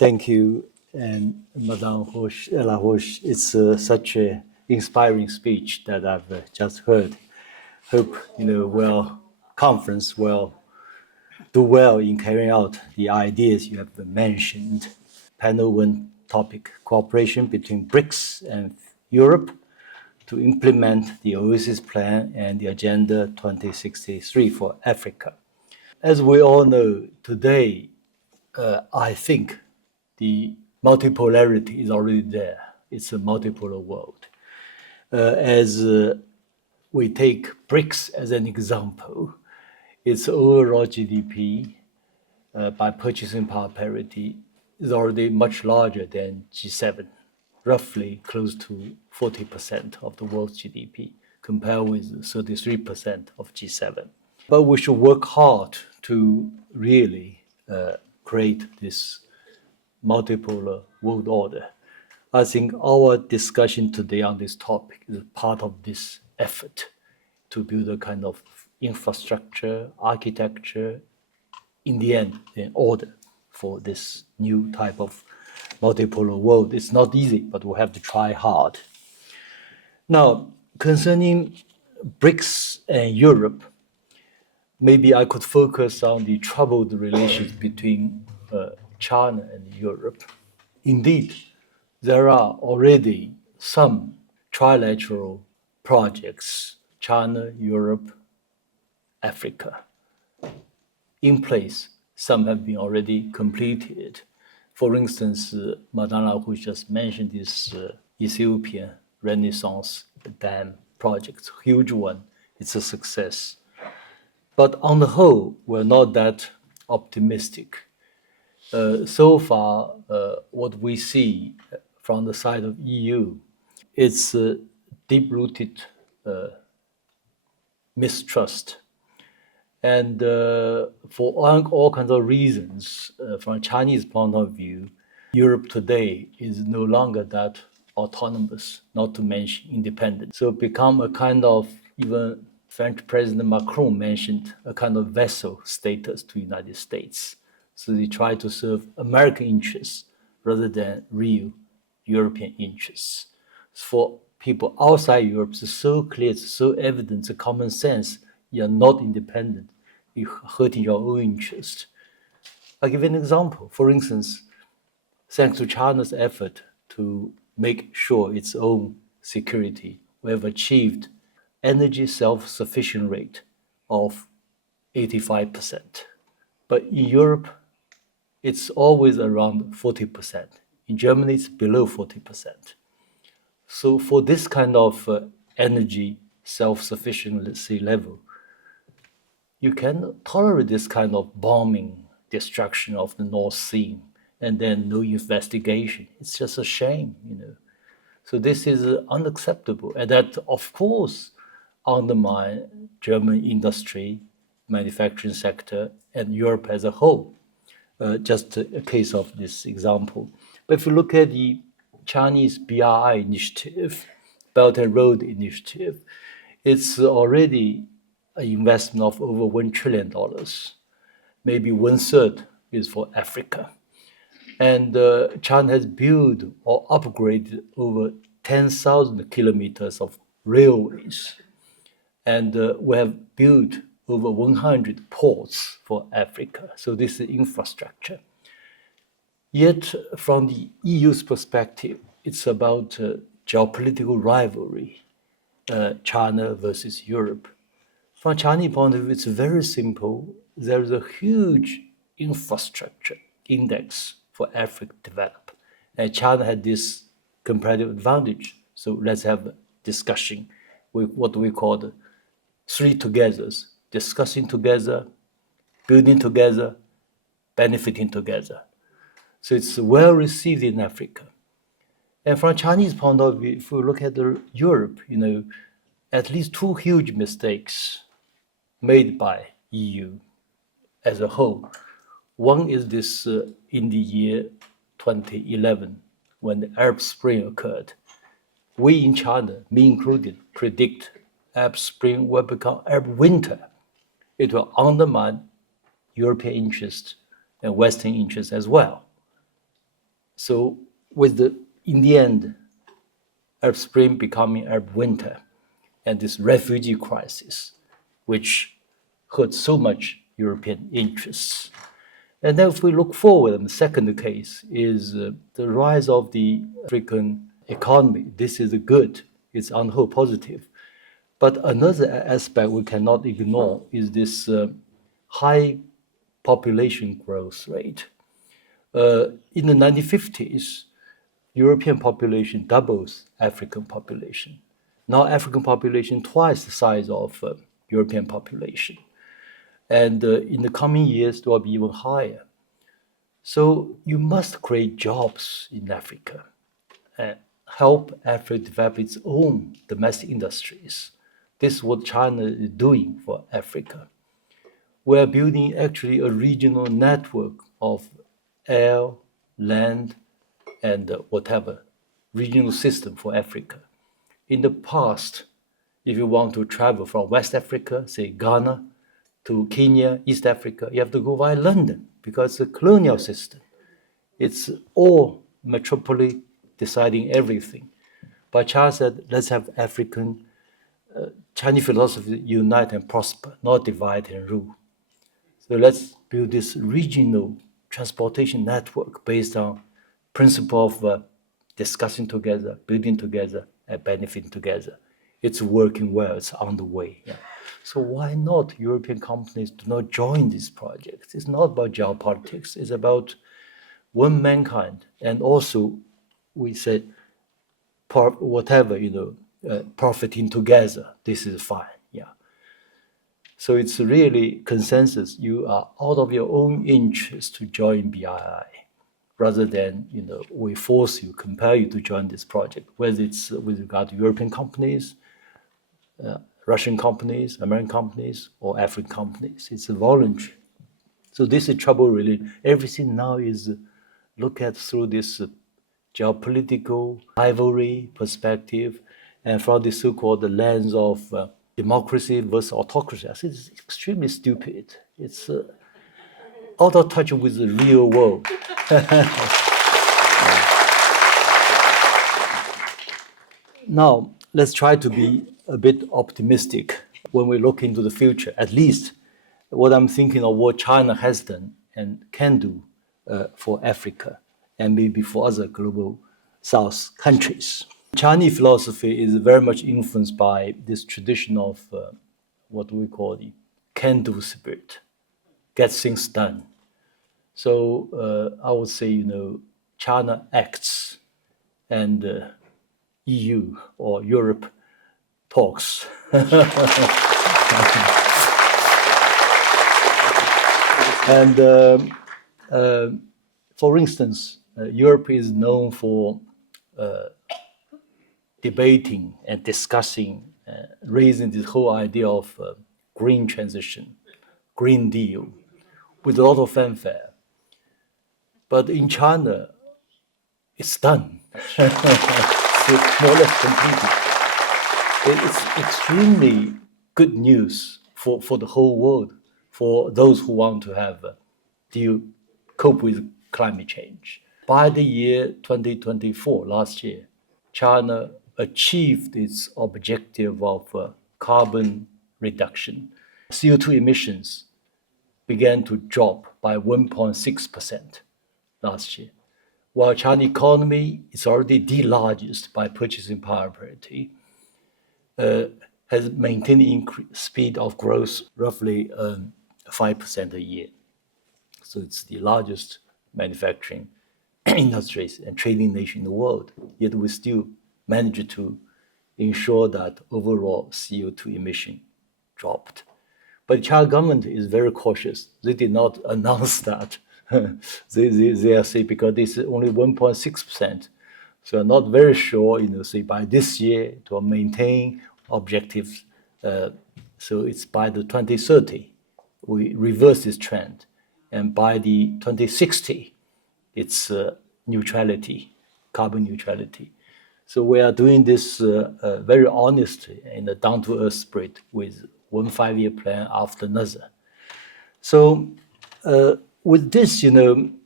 Thank you, and Madame Laroche. It's such an inspiring speech that I've just heard. Hope conference will do well in carrying out the ideas you have mentioned. Panel 1 topic: cooperation between BRICS and Europe to implement the Oasis plan and the Agenda 2063 for Africa. As we all know, today, I think the multipolarity is already there. It's a multipolar world. As we take BRICS as an example, its overall GDP by purchasing power parity is already much larger than G7, roughly close to 40% of the world's GDP, compared with 33% of G7. But we should work hard to really create this multipolar world order. I think our discussion today on this topic is part of this effort to build a kind of infrastructure, architecture, in the end, an order for this new type of multipolar world. It's not easy, but we have to try hard. Now, concerning BRICS and Europe, maybe I could focus on the troubled relations between China and Europe. Indeed, there are already some trilateral projects, China, Europe, Africa, in place. Some have been already completed. For instance, Madame Larouche just mentioned this Ethiopian Renaissance Dam project, huge one. It's a success. But on the whole, we're not that optimistic. So far, what we see from the side of EU, it's deep-rooted mistrust. And for all kinds of reasons, from a Chinese point of view, Europe today is no longer that autonomous, not to mention independent. So become a kind of, even French President Macron mentioned, a kind of vassal status to the United States. So they try to serve American interests rather than real European interests. For people outside Europe, it's so clear, it's so evident, it's a common sense. You're not independent. You're hurting your own interest. I'll give you an example. For instance, thanks to China's effort to make sure its own security, we have achieved energy self-sufficient rate of 85%. But in Europe, it's always around 40%. In Germany, it's below 40%. So for this kind of energy self-sufficiency level, you can tolerate this kind of bombing, destruction of the North Sea, and then no investigation. It's just a shame, So this is unacceptable. And that, of course, undermines German industry, manufacturing sector, and Europe as a whole. Just a case of this example. But if you look at the Chinese BRI initiative, Belt and Road Initiative, it's already an investment of over $1 trillion. Maybe 1/3 is for Africa. And China has built or upgraded over 10,000 kilometers of railways. And we have built over 100 ports for Africa. So this is infrastructure. Yet from the EU's perspective, it's about geopolitical rivalry, China versus Europe. From a Chinese point of view, it's very simple. There is a huge infrastructure index for Africa to develop. And China had this comparative advantage. So let's have a discussion with what we call the three togethers: discussing together, building together, benefiting together. So it's well received in Africa. And from a Chinese point of view, if we look at Europe, at least two huge mistakes made by EU as a whole. One is this in the year 2011, when the Arab Spring occurred. We in China, me included, predict Arab Spring will become Arab Winter. It will undermine European interests and Western interests as well. So in the end, Arab Spring becoming Arab Winter, and this refugee crisis, which hurt so much European interests. And then if we look forward, the second case is the rise of the African economy. This is good. It's on the whole positive. But another aspect we cannot ignore is this high population growth rate. In the 1950s, European population doubles African population. Now African population twice the size of European population. And in the coming years, it will be even higher. So you must create jobs in Africa and help Africa develop its own domestic industries. This is what China is doing for Africa. We're building actually a regional network of air, land, and whatever regional system for Africa. In the past, if you want to travel from West Africa, say Ghana, to Kenya, East Africa, you have to go via London because it's a colonial system. It's all metropoly deciding everything. But China said, let's have African, Chinese philosophy unite and prosper, not divide and rule. So let's build this regional transportation network based on principle of discussing together, building together, and benefiting together. It's working well, it's on the way. Yeah. So why not European companies do not join these projects? It's not about geopolitics, it's about one mankind. And also, we said, whatever, profiting together, this is fine, yeah. So it's really consensus. You are out of your own interest to join BRI, rather than, we force you, compel you to join this project, whether it's with regard to European companies, Russian companies, American companies, or African companies. It's voluntary. So this is trouble really. Everything now is looked at through this geopolitical rivalry perspective and from the so-called lens of democracy versus autocracy. I think it's extremely stupid. It's out of touch with the real world. Now, let's try to be a bit optimistic when we look into the future. At least what I'm thinking of what China has done and can do for Africa and maybe for other global South countries. Chinese philosophy is very much influenced by this tradition of what we call the can-do spirit, get things done. So I would say, China acts and EU or Europe talks. And for instance, Europe is known for debating and discussing, raising this whole idea of green transition, Green Deal, with a lot of fanfare. But in China, it's done. It's more or less completed. It's extremely good news for the whole world, for those who want to have cope with climate change. By the year 2024, last year, China achieved its objective of carbon reduction. CO2 emissions began to drop by 1.6% last year. While China economy is already the largest by purchasing power parity, has maintained speed of growth roughly 5% a year. So it's the largest manufacturing industries and trading nation in the world. Yet we still managed to ensure that overall CO2 emission dropped. But the China government is very cautious. They did not announce that. they are saying because this is only 1.6%. So I'm not very sure, say by this year to maintain objectives. So it's by the 2030, we reverse this trend. And by the 2060, it's neutrality, carbon neutrality. So we are doing this very honestly in a down-to-earth spirit with one 5-year plan after another. So with this,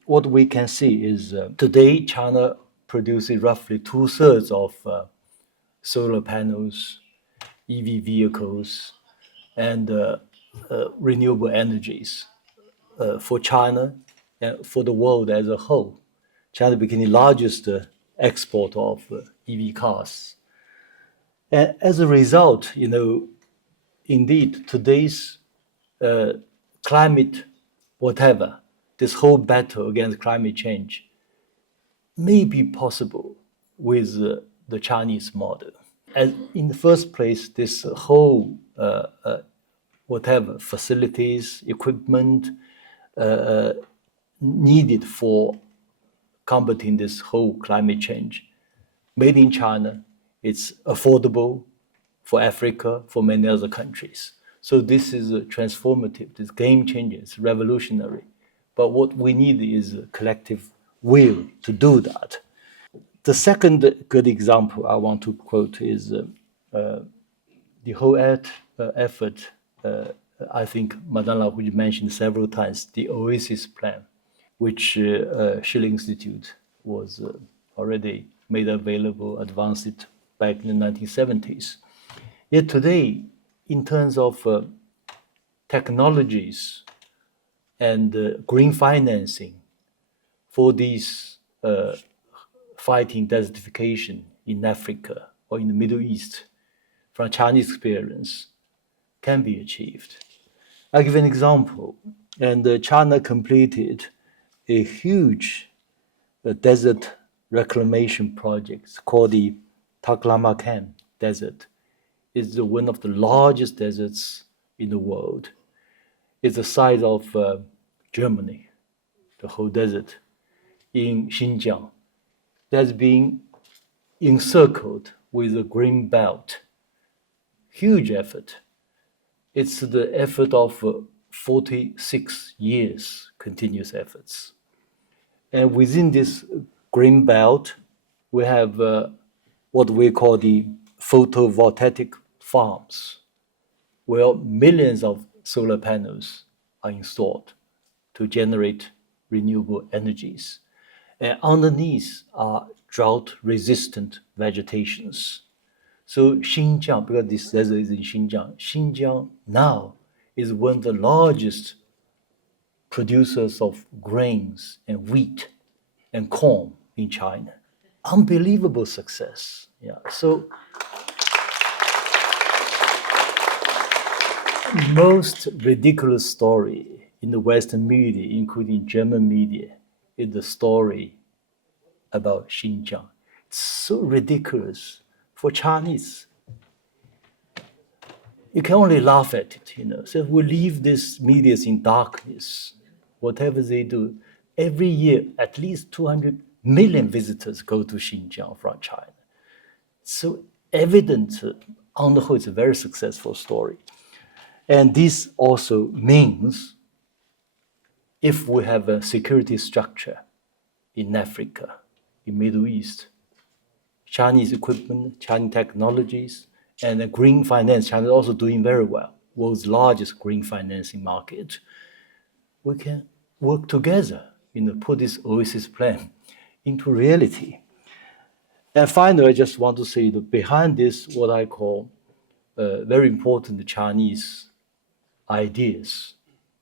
what we can see is today China produces roughly 2/3 of solar panels, EV vehicles, and renewable energies for China and for the world as a whole. China became the largest exporter of EV cars. And as a result, indeed, today's climate, whatever, this whole battle against climate change may be possible with the Chinese model. And in the first place, this whole whatever facilities, equipment needed for combating this whole climate change, made in China, it's affordable for Africa, for many other countries. So this is transformative, this game changer, it's revolutionary. But what we need is a collective will to do that. The second good example I want to quote is the whole effort, I think Madame Larouche mentioned several times, the Oasis plan, which Schiller Institute was already made available, advanced it back in the 1970s. Yet today, in terms of technologies and green financing for these fighting desertification in Africa or in the Middle East, from Chinese experience, can be achieved. I'll give an example. And China completed a huge desert reclamation project called the Taklamakan Desert. It's one of the largest deserts in the world. It's the size of Germany, the whole desert in Xinjiang. That's being encircled with a green belt. Huge effort. It's the effort of 46 years continuous efforts. And within this green belt, we have what we call the photovoltaic farms, where millions of solar panels are installed to generate renewable energies. And underneath are drought-resistant vegetations. So Xinjiang, because this desert is in Xinjiang now is one of the largest producers of grains and wheat and corn in China. Unbelievable success. Yeah. So most ridiculous story in the Western media, including German media, is the story about Xinjiang. It's so ridiculous for Chinese. You can only laugh at it, So we leave these medias in darkness. Whatever they do, every year at least 200 million visitors go to Xinjiang from China. So evident, on the whole, it's a very successful story. And this also means if we have a security structure in Africa, in Middle East, Chinese equipment, Chinese technologies, and green finance, China is also doing very well, world's largest green financing market. We can work together, put this Oasis plan into reality. And finally, I just want to say that behind this, what I call very important Chinese ideas.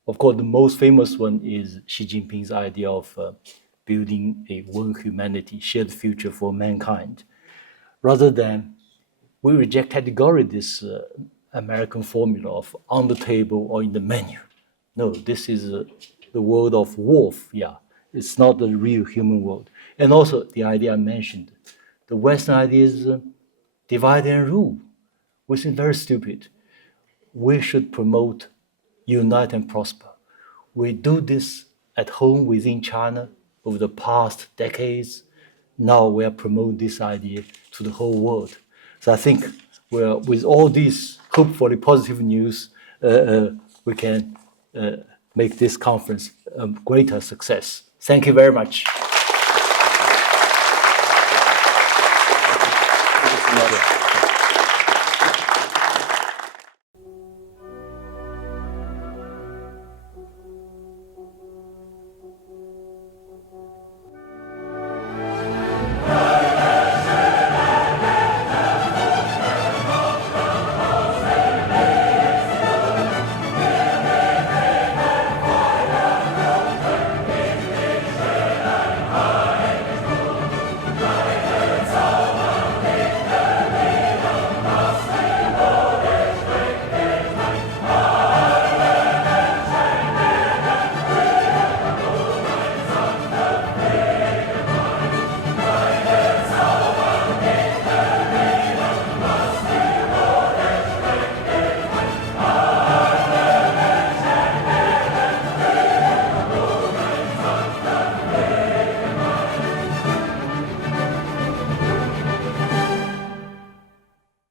Of course, the most famous one is Xi Jinping's idea of building a one humanity, shared future for mankind. Rather than we reject categorically this American formula of on the table or in the menu. No, this is the world of wolf. Yeah, it's not the real human world. And also the idea I mentioned, the Western idea is divide and rule, which is very stupid. We should promote unite and prosper. We do this at home within China over the past decades. Now we are promoting this idea to the whole world. So I think with all these hopefully positive news, we can make this conference a greater success. Thank you very much. Thank you so much.